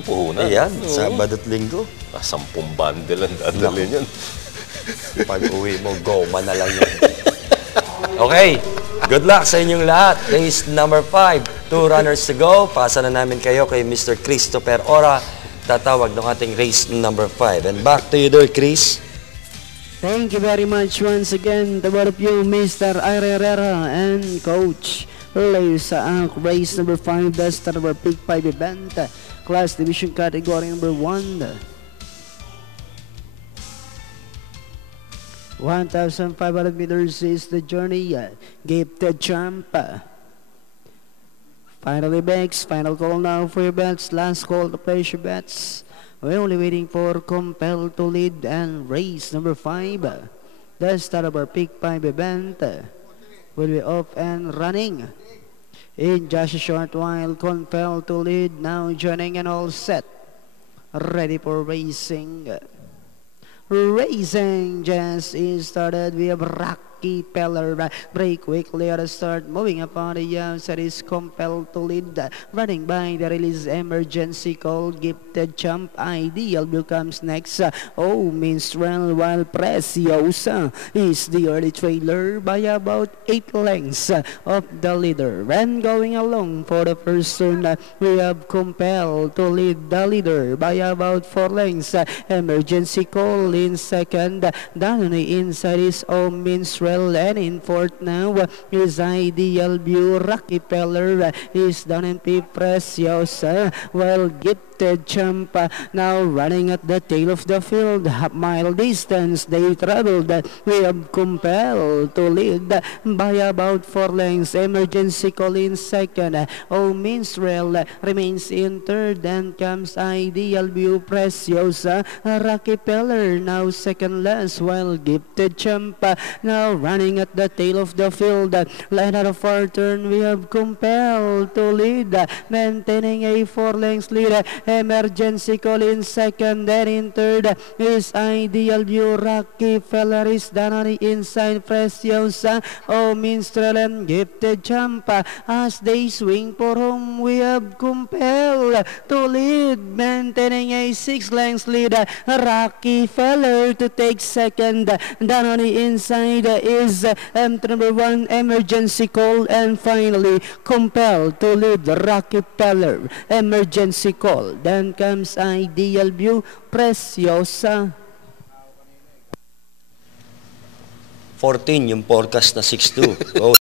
yung puhunan. Ayan, Sabado at Linggo. 10 bundle ang dadalhin yun. Pag uwi mo, goma na lang yun. Okay, good luck sa inyong lahat. Race number 5, 2 runners to go. Pasa na namin kayo kay Mr. Christopher Ora. Tatawag ng ating race number 5. And back to you there, Chris. Thank you very much once again to both of you, Mr. Herrera and Coach. Race number 5, that's the number Pick 5 event, class division category number 1. 1,500 meters is the journey. Gifted jump. Finally, Bex, final call now for your bets. Last call to place your bets. We're only waiting for Compelled to Lead and race number 5. The start of our Pick 5 event will be off and running in just a short while. Compelled to Lead now joining and all set. Ready for racing. Racing just is started. We have Rocky Peller. Break quickly at the start. Moving up on the outside is Compelled to Lead. Running by the release emergency call. Gifted jump. Ideal Blue comes next. Oh, Minstrel, while Preciosa is the early trailer by about 8 lengths of the leader. And going along for the first turn, we have Compelled to Lead the leader by about 4 lengths. Emergency call in second. Down on the inside is Oh Minstrel, and in fourth now is Ideal View. Rocky Peller is down in fifth. Preciosa, while Gifted Jump now running at the tail of the field. Half-mile distance they traveled. We have Compelled to Lead by about 4 lengths. Emergency call in second. Oh Minstrel remains in third. Then comes Ideal View. Preciosa, Rocky Peller now second last, while Gifted Jump now running at the tail of the field. Line out of our turn, we have Compelled to Lead, maintaining a 4 lengths lead. Emergency call in second. Then in third is Ideal View. Rocky Peller is down on the inside. Preciosa, Oh Minstrel, and Gifted Jump as they swing for home. We have Compelled to Lead, maintaining a 6 lengths lead. Rocky Peller to take second. Down on the inside is number 1, Emergency Call, and finally Compelled to Lead. Rocky Peller, Emergency Call. Then comes Ideal View. Preciosa. 14 yung forecast na 6-2. Coach.